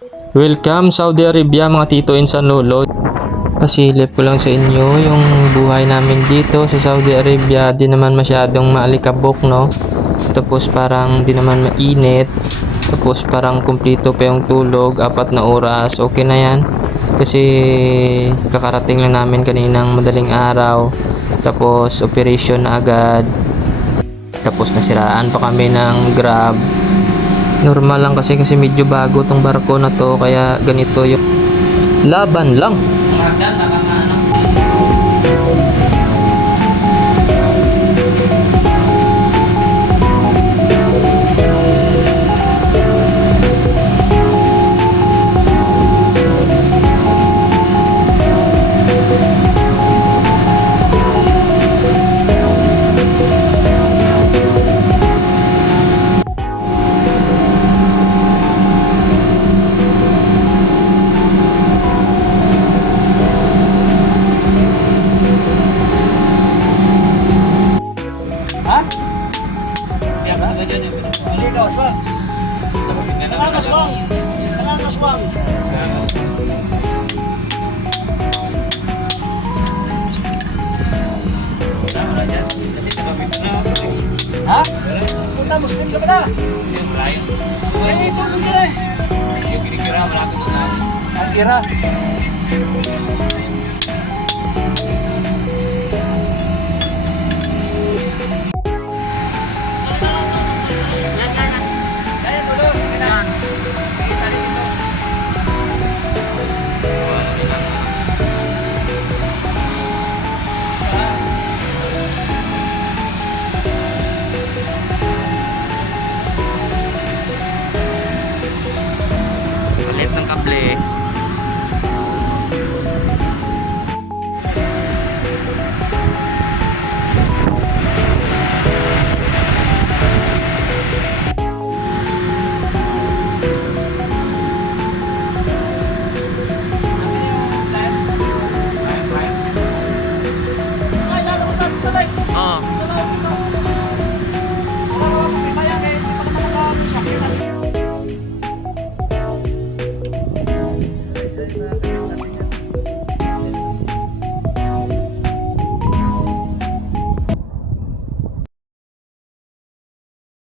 Welcome Saudi Arabia mga tito and lolo. Pasilip ko lang sa inyo yung buhay namin dito sa Saudi Arabia. Di naman masyadong maalikabok, no? Tapos parang di naman mainit. Tapos parang kumpleto pa yung tulog, 4 na oras. Okay na yan. Kasi kakarating lang namin kaninang madaling araw. Tapos operation na agad. Tapos nasiraan pa kami ng Grab. Normal lang kasi medyo bago tong barko na to, kaya ganito yung laban lang. Ha? Punta, Muslim ka ba na? Eh, ito mo dyan eh. Yung kinikira, malapit sa namin. Ang gira. Palit ng kable.